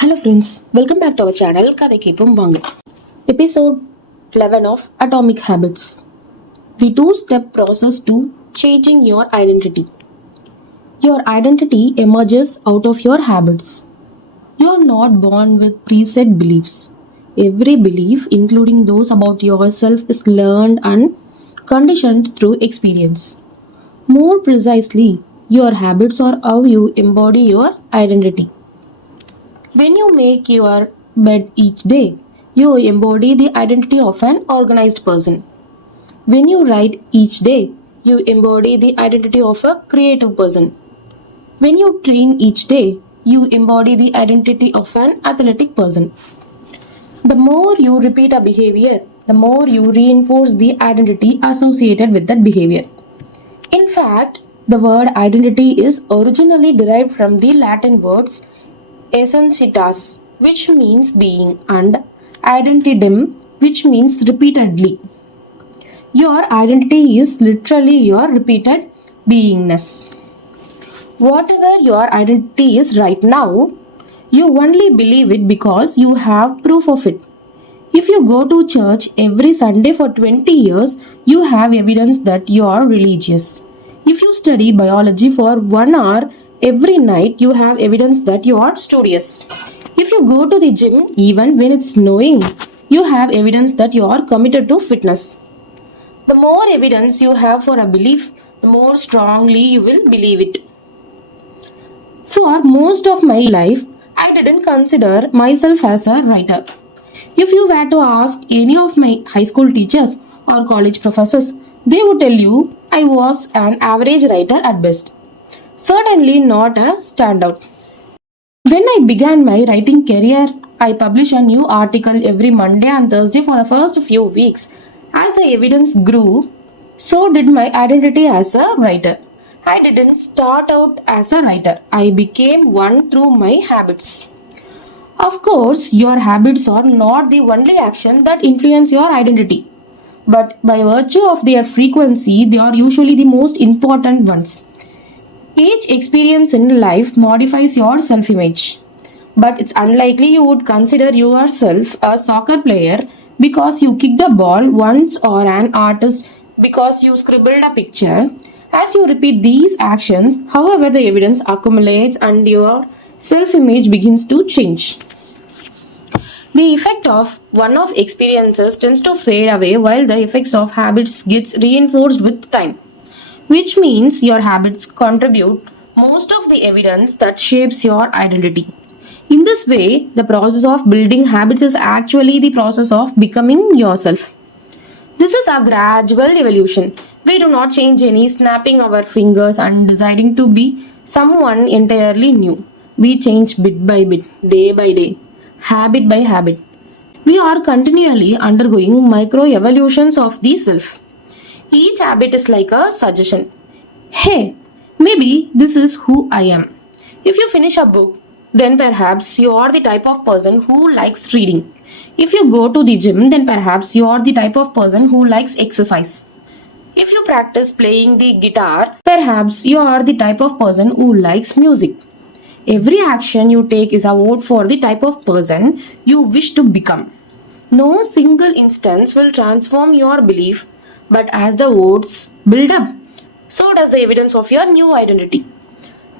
Hello friends, welcome back to our channel கதை கேட்போம் வாங்க. Episode 11 of Atomic Habits. The two-step process to changing your identity. Your identity emerges out of your habits. You are not born with preset beliefs. Every belief, including those about yourself, is learned and conditioned through experience. More precisely, your habits are how you embody your identity. When you make your bed each day, you embody the identity of an organized person. When you write each day, you embody the identity of a creative person. When you train each day, you embody the identity of an athletic person. The more you repeat a behavior, the more you reinforce the identity associated with that behavior. In fact, the word identity is originally derived from the Latin words essentitas, which means being, and identidem, which means repeatedly. Your identity is literally your repeated beingness. Whatever your identity is right now, you only believe it because you have proof of it. If you go to church every Sunday for 20 years, you have evidence that you are religious. If you study biology for 1 hour every night, you have evidence that you are studious. If you go to the gym even when it's snowing, you have evidence that you are committed to fitness. The more evidence you have for a belief, the more strongly you will believe it. For most of my life, I didn't consider myself as a writer. If you were to ask any of my high school teachers or college professors, they would tell you I was an average writer at best. Certainly not a standout. When I began my writing career, I published a new article every Monday and Thursday for the first few weeks. As the evidence grew, so did my identity as a writer. I didn't start out as a writer. I became one through my habits. Of course, your habits are not the only action that influence your identity. But by virtue of their frequency, they are usually the most important ones. Each experience in life modifies your self-image. But it's unlikely you would consider yourself a soccer player because you kicked a ball once or an artist because you scribbled a picture. As you repeat these actions, however, the evidence accumulates and your self-image begins to change. The effect of one-off experiences tends to fade away while the effects of habits gets reinforced with time. Which means your habits contribute most of the evidence that shapes your identity. In this way, the process of building habits is actually the process of becoming yourself. This is a gradual evolution. We do not change any snapping our fingers and deciding to be someone entirely new. We change bit by bit, day by day, habit by habit. We are continually undergoing micro evolutions of the self. Each habit is like a suggestion. Hey, maybe this is who I am. If you finish a book, then perhaps you are the type of person who likes reading. If you go to the gym, then perhaps you are the type of person who likes exercise. If you practice playing the guitar, perhaps you are the type of person who likes music. Every action you take is a vote for the type of person you wish to become. No single instance will transform your belief, but as the votes build up, so does the evidence of your new identity.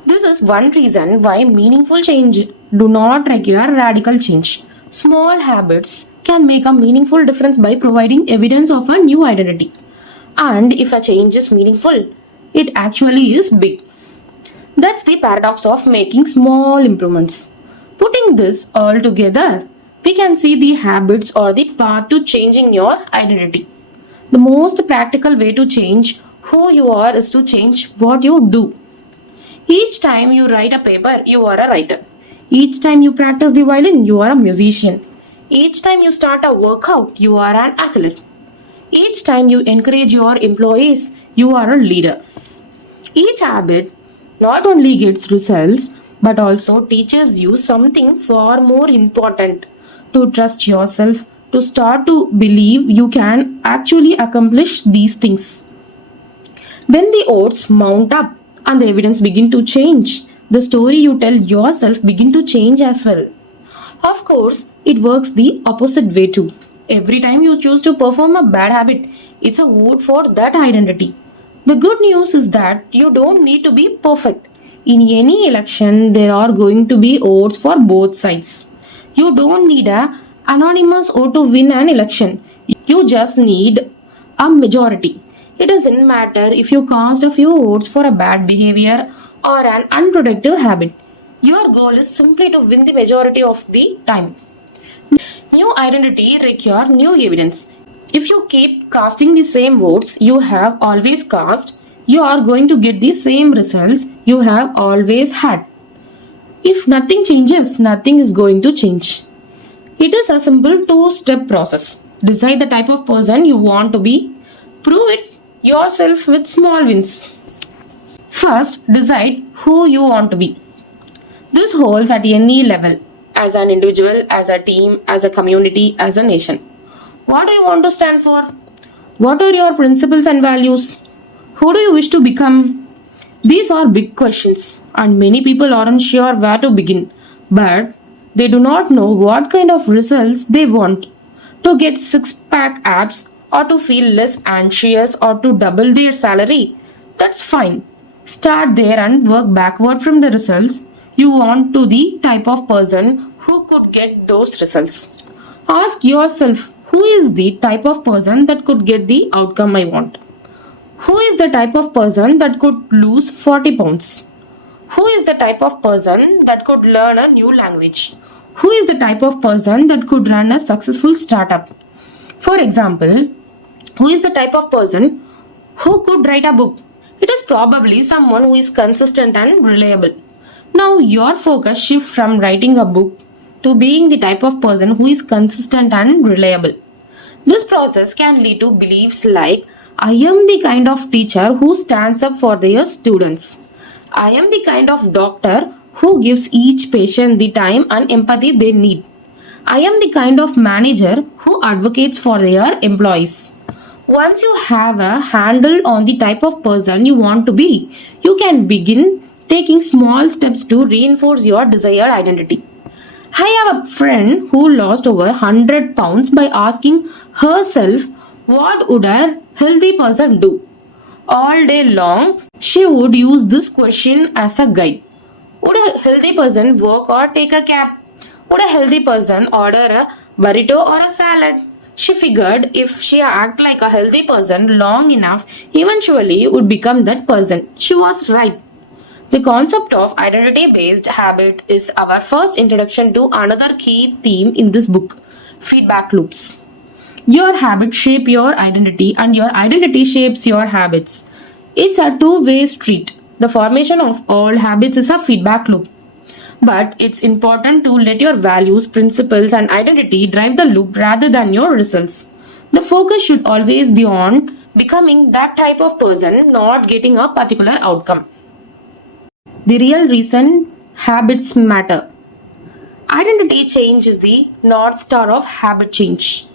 This is one reason why meaningful change do not require radical change. Small habits can make a meaningful difference by providing evidence of a new identity. And if a change is meaningful, it actually is big. That's the paradox of making small improvements. Putting this all together, we can see the habits or the path to changing your identity. The most practical way to change who you are is to change what you do. Each time you write a paper, you are a writer. Each time you practice the violin, you are a musician. Each time you start a workout, you are an athlete. Each time you encourage your employees, you are a leader. Each habit not only gets results but also teaches you something far more important: to trust yourself, to start to believe you can actually accomplish these things. When the odds mount up and the evidence begin to change, the story you tell yourself begin to change as well. Of course, it works the opposite way too. Every time you choose to perform a bad habit, it's a vote for that identity. The good news is that you don't need to be perfect. In any election, there are going to be votes for both sides. You don't need a anonymous vote to win an election. You just need a majority. It doesn't matter if you cast a few votes for a bad behavior or an unproductive habit. Your goal is simply to win the majority of the time. New identity requires new evidence. If you keep casting the same votes you have always cast, you are going to get the same results you have always had. If nothing changes, nothing is going to change. It is a simple two-step process. Decide the type of person you want to be. Prove it yourself with small wins. First, decide who you want to be. This holds at any level, as an individual, as a team, as a community, as a nation. What do you want to stand for? What are your principles and values? Who do you wish to become? These are big questions, and many people aren't sure where to begin, but they do not know what kind of results they want. To get six pack abs, or to feel less anxious, or to double their salary, that's fine. Start there and work backward from the results you want to the type of person who could get those results. Ask yourself, who is the type of person that could get the outcome I want? Who is the type of person that could lose 40 pounds? Who is the type of person that could learn a new language? Who is the type of person that could run a successful startup? For example, who is the type of person who could write a book? It is probably someone who is consistent and reliable. Now your focus shifts from writing a book to being the type of person who is consistent and reliable. This process can lead to beliefs like, I am the kind of teacher who stands up for their students. I am the kind of doctor who gives each patient the time and empathy they need. I am the kind of manager who advocates for their employees. Once you have a handle on the type of person you want to be, you can begin taking small steps to reinforce your desired identity. I have a friend who lost over 100 pounds by asking herself, what would a healthy person do? All day long, she would use this question as a guide. Would a healthy person walk or take a cab? Would a healthy person order a burrito or a salad? She figured if she acted like a healthy person long enough, eventually would become that person. She was right. The concept of identity-based habit is our first introduction to another key theme in this book, feedback loops. Your habits shape your identity and your identity shapes your habits. It's a two-way street. The formation of all habits is a feedback loop. But it's important to let your values, principles, and identity drive the loop rather than your results. The focus should always be on becoming that type of person, not getting a particular outcome. The real reason habits matter. Identity change is the North Star of habit change.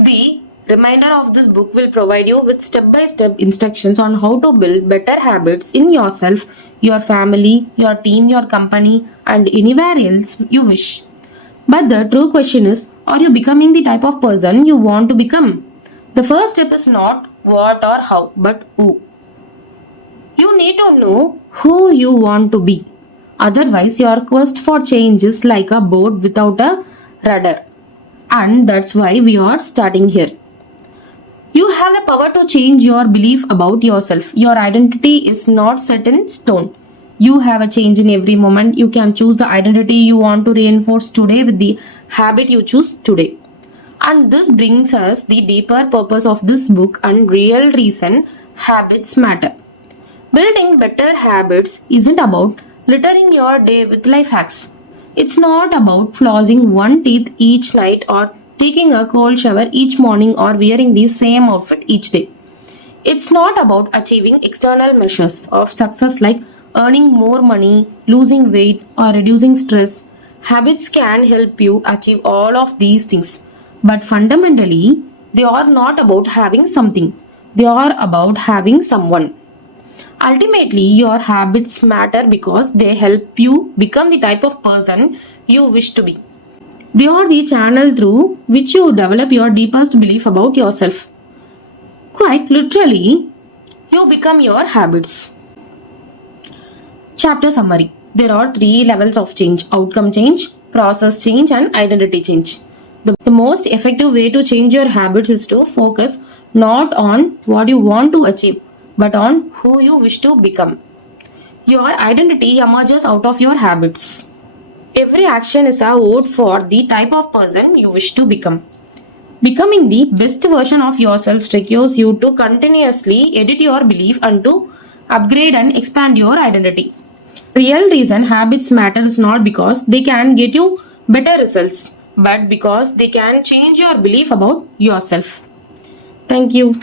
The remainder of this book will provide you with step-by-step instructions on how to build better habits in yourself, your family, your team, your company, and anywhere else you wish. But the true question is, are you becoming the type of person you want to become? The first step is not what or how, but who. You need to know who you want to be. Otherwise, your quest for change is like a boat without a rudder. And that's why we are starting here. You have the power to change your belief about yourself. Your identity is not set in stone. You have a change in every moment. You can choose the identity you want to reinforce today with the habit you choose today. And this brings us the deeper purpose of this book and real reason habits matter. Building better habits isn't about littering your day with life hacks. It's not about flossing one teeth each night or taking a cold shower each morning or wearing the same outfit each day. It's not about achieving external measures of success like earning more money, losing weight, or reducing stress. Habits can help you achieve all of these things, but fundamentally, they are not about having something, they are about having someone. Ultimately, your habits matter because they help you become the type of person you wish to be. They are the channel through which you develop your deepest belief about yourself. Quite literally, you become your habits. Chapter summary. There are three levels of change: outcome change, process change, and identity change. The most effective way to change your habits is to focus not on what you want to achieve, but on who you wish to become. Your identity emerges out of your habits. Every action is a vote for the type of person you wish to become. Becoming the best version of yourself requires you to continuously edit your belief and to upgrade and expand your identity. Real reason habits matter is not because they can get you better results, but because they can change your belief about yourself. Thank you.